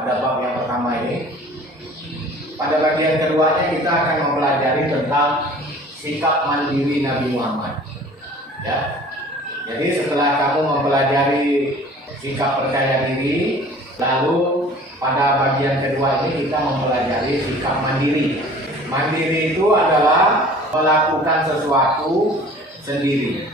pada bab yang pertama ini. Pada bagian keduanya kita akan mempelajari tentang sikap mandiri Nabi Muhammad. Ya. Jadi setelah kamu mempelajari sikap percaya diri, lalu pada bagian kedua ini kita mempelajari sikap mandiri. Mandiri itu adalah melakukan sesuatu sendiri.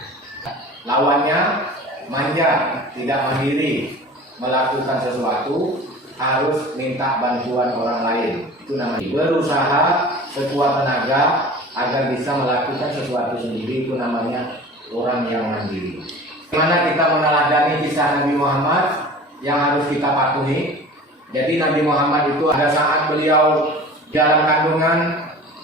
Lawannya manja, tidak mandiri. Melakukan sesuatu harus minta bantuan orang lain. Itu namanya berusaha sekuat tenaga agar bisa melakukan sesuatu sendiri. Itu namanya orang yang mandiri. Bagaimana kita meneladani kisah Nabi Muhammad yang harus kita patuhi? Jadi Nabi Muhammad itu ada saat beliau dalam kandungan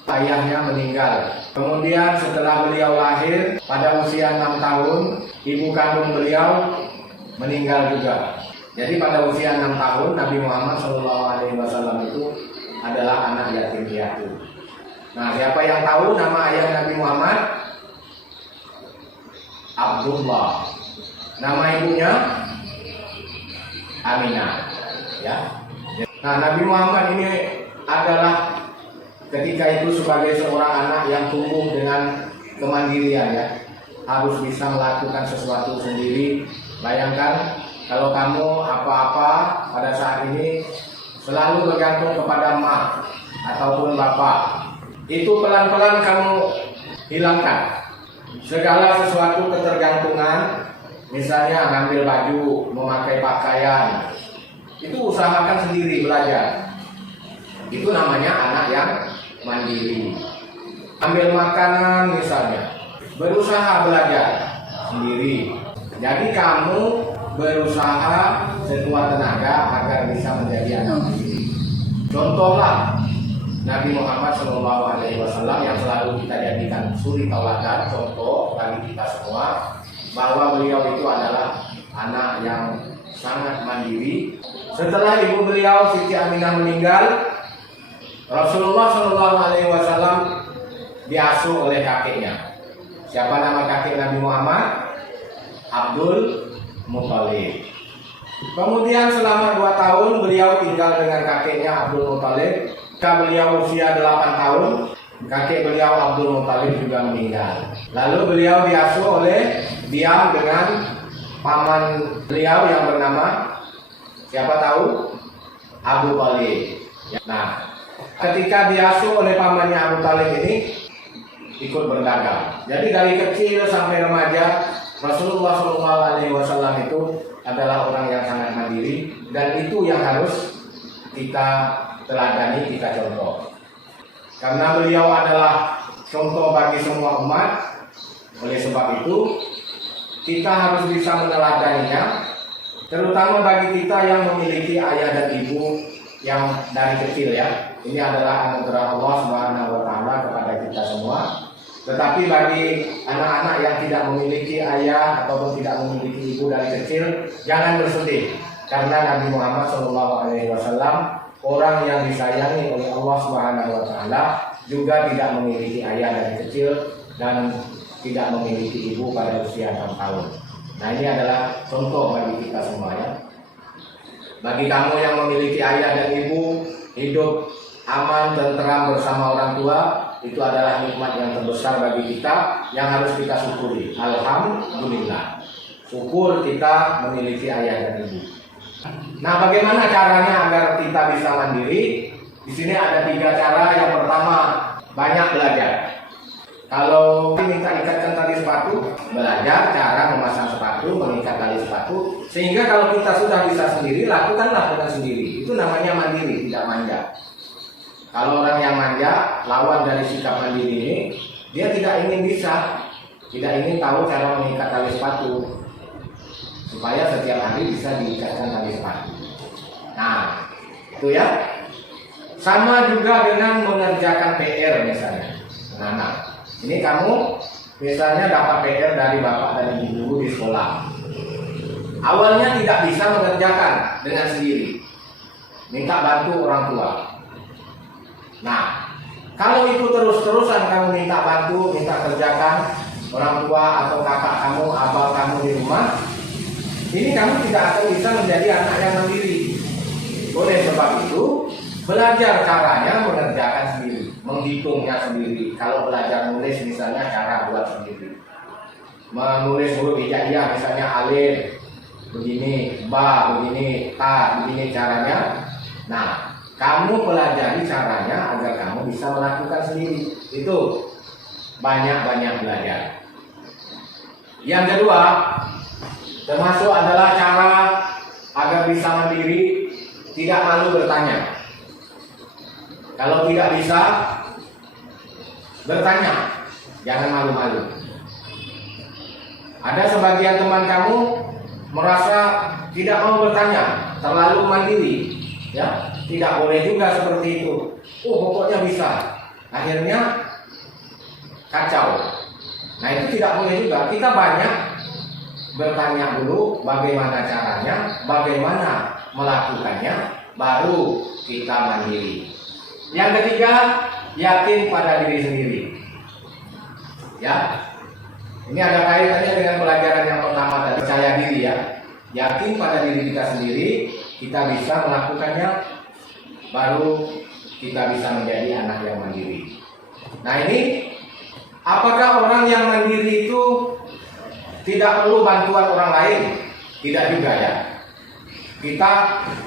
ayahnya meninggal. Kemudian setelah beliau lahir pada usia 6 tahun, ibu kandung beliau meninggal juga. Jadi pada usia 6 tahun Nabi Muhammad SAW itu adalah anak yatim piatu. Nah, siapa yang tahu nama ayah Nabi Muhammad? Abdullah. Nama ibunya Aminah. Ya. Nah, Nabi Muhammad ini adalah ketika itu sebagai seorang anak yang tumbuh dengan kemandirian, ya, harus bisa melakukan sesuatu sendiri. Bayangkan kalau kamu apa-apa pada saat ini selalu bergantung kepada emak ataupun bapak, itu pelan-pelan kamu hilangkan segala sesuatu ketergantungan. Misalnya ngambil baju, memakai pakaian, itu usahakan sendiri, belajar. Itu namanya anak yang mandiri. Ambil makanan misalnya, berusaha belajar sendiri. Jadi kamu berusaha sekuat tenaga agar bisa menjadi anak mandiri. Contohlah Nabi Muhammad SAW yang selalu kita jadikan suri tauladan, contoh bagi kita semua, bahwa beliau itu adalah anak yang sangat mandiri. Setelah ibu beliau Siti Aminah meninggal, Rasulullah SAW diasuh oleh kakeknya. Siapa nama kakek Nabi Muhammad? Abdul Muthalib. Kemudian selama 2 tahun beliau tinggal dengan kakeknya Abdul Muthalib. Ketika beliau usia 8 tahun, kakek beliau Abdul Muthalib juga meninggal. Lalu beliau diasuh diam dengan paman beliau yang bernama, siapa tahu? Abu Thalib. Nah, ketika diasuh oleh pamannya Abu Thalib ini, ikut berdagang. Jadi dari kecil sampai remaja, Rasulullah SAW itu adalah orang yang sangat mandiri, dan itu yang harus kita teladani, kita contoh. Karena beliau adalah contoh bagi semua umat. Oleh sebab itu kita harus bisa meneladaninya, terutama bagi kita yang memiliki ayah dan ibu yang dari kecil, ya. Ini adalah anugerah Allah Subhanahu wa taala kepada kita semua. Tetapi bagi anak-anak yang tidak memiliki ayah ataupun tidak memiliki ibu dari kecil, jangan bersedih, karena Nabi Muhammad SAW orang yang disayangi oleh Allah Subhanahu wa taala, juga tidak memiliki ayah dari kecil dan tidak memiliki ibu pada usia 6 tahun. Nah, ini adalah contoh bagi kita semua, ya. Bagi kamu yang memiliki ayah dan ibu, hidup aman, tenteram bersama orang tua, itu adalah nikmat yang terbesar bagi kita yang harus kita syukuri. Alhamdulillah, syukur kita memiliki ayah dan ibu. Nah, bagaimana caranya agar kita bisa mandiri? Di sini ada 3 cara. Yang pertama, banyak belajar. Kalau minta ikatkan tali sepatu, belajar cara memasang sepatu, mengikat tali sepatu, sehingga kalau kita sudah bisa sendiri, lakukan sendiri. Itu namanya mandiri, tidak manja. Kalau orang yang manja, lawan dari sikap mandiri ini, dia tidak ingin bisa, tidak ingin tahu cara mengikat tali sepatu, supaya setiap hari bisa diikatkan tali sepatu. Nah, itu, ya. Sama juga dengan mengerjakan PR misalnya. Nah, ini kamu misalnya dapat PR dari bapak dan ibu di sekolah. Awalnya tidak bisa mengerjakan dengan sendiri, minta bantu orang tua. Nah, kalau itu terus-terusan kamu minta bantu, minta kerjakan orang tua atau kakak kamu, abang kamu di rumah, ini kamu tidak akan bisa menjadi anak yang mandiri. Oleh sebab itu, belajar caranya mengerjakan sendiri, menghitungnya sendiri. Kalau belajar nulis misalnya cara buat sendiri. Menulis huruf hijaiyah misalnya alif begini, ba begini, ta begini caranya. Nah, kamu pelajari caranya agar kamu bisa melakukan sendiri. Itu banyak-banyak belajar. Yang kedua, termasuk adalah cara agar bisa mandiri, tidak malu bertanya. Kalau tidak bisa bertanya, jangan malu-malu. Ada sebagian teman kamu merasa tidak mau bertanya, terlalu mandiri, ya. Tidak boleh juga seperti itu. Oh, pokoknya bisa. Akhirnya kacau. Nah, itu tidak boleh juga. Kita banyak bertanya dulu bagaimana caranya, bagaimana melakukannya, baru kita mandiri. Yang ketiga, yakin pada diri sendiri. Ya. Ini ada kaitannya dengan pelajaran yang pertama tadi, percaya diri ya. Yakin pada diri kita sendiri, kita bisa melakukannya, baru kita bisa menjadi anak yang mandiri. Nah ini, apakah orang yang mandiri itu tidak perlu bantuan orang lain? Tidak juga ya. Kita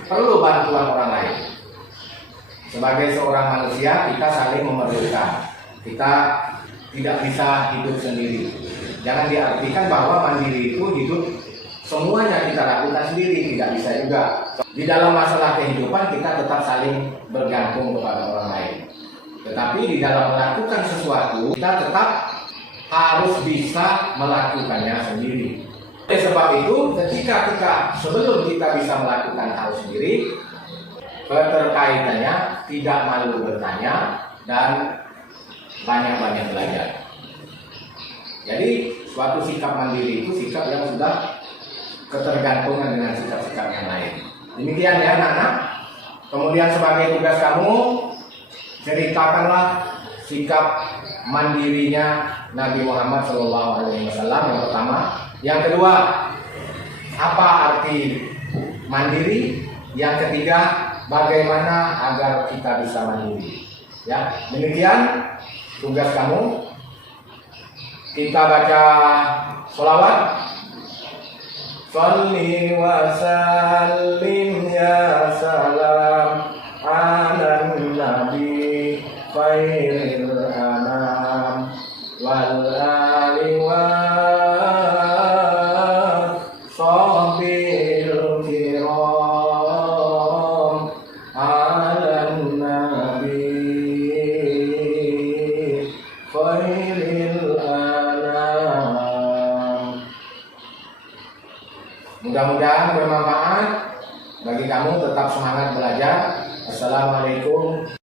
perlu bantuan orang lain. Sebagai seorang manusia, kita saling memerlukan. Kita tidak bisa hidup sendiri. Jangan diartikan bahwa mandiri itu hidup semuanya kita lakukan sendiri, tidak bisa juga. Di dalam masalah kehidupan kita tetap saling bergantung kepada orang lain. Tetapi di dalam melakukan sesuatu kita tetap harus bisa melakukannya sendiri. Oleh sebab itu, ketika sebelum kita bisa melakukan hal sendiri, keterkaitannya tidak malu bertanya dan banyak-banyak belajar. Jadi suatu sikap mandiri itu sikap yang sudah ketergantungan dengan sikap-sikap yang lain. Demikian ya anak-anak. Kemudian sebagai tugas kamu, ceritakanlah sikap mandirinya Nabi Muhammad SAW yang pertama. Yang kedua, apa arti mandiri? Yang ketiga, bagaimana agar kita bisa mandiri? Ya, demikian tugas kamu. Kita baca sholawat. Sholli wa sallim ya salam ala nabi khairil anam wal ali wa sahbil kiram ala nabi khairil anam. Mudah-mudahan bermanfaat bagi kamu, tetap semangat belajar. Assalamualaikum.